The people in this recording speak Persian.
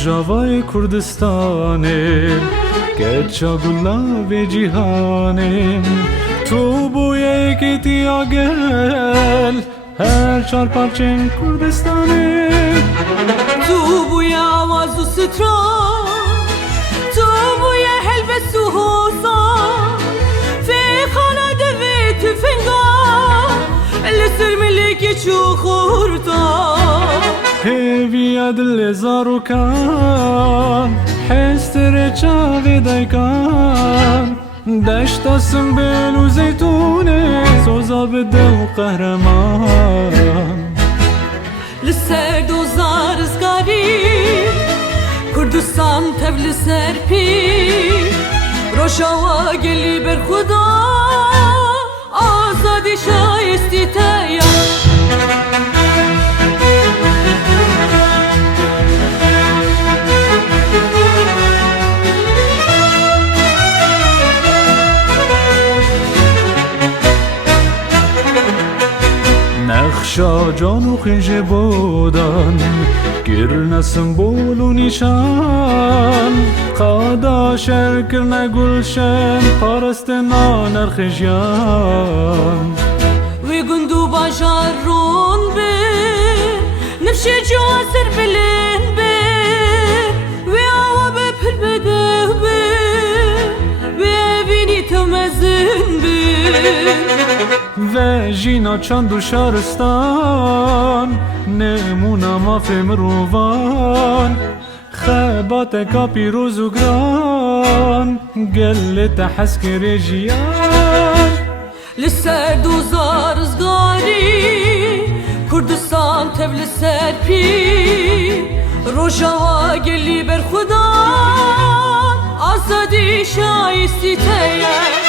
روژاوای کردستانم گرچا گلاب جیهانم تو بوی کتیا گل هر چار پارچن کردستانم تو بوی آواز و ستران تو بوی حلبس و حوزان في خالد في تفنگان لسر ملکی چو خوردان هیوی دل زارو کان حستر چاوی دایکان دشت سنبل و زیتونه سوزا بده و قهرمان لسر دوزار ازگاری کردستان تبل سر پی روشاوا گلی بر خدا آزادی شایستی تایا نخشا جانو خنج بودن گرن سمبول و نیشان قادا شرکر نگلشن پارستنا نرخجان وی گندو باجار رون به نفشه جواسر بلن به وی آوا بپر بده به وی بینی تو مزن به و جینا چند و شارستان نمونا ماف مروان خبات کا پیروز و گران گلت حسک رجیان لسر دوزار ازگاری کردستان تبل سر پی روشاوا گلی بر خدا آزادی شایستی تیه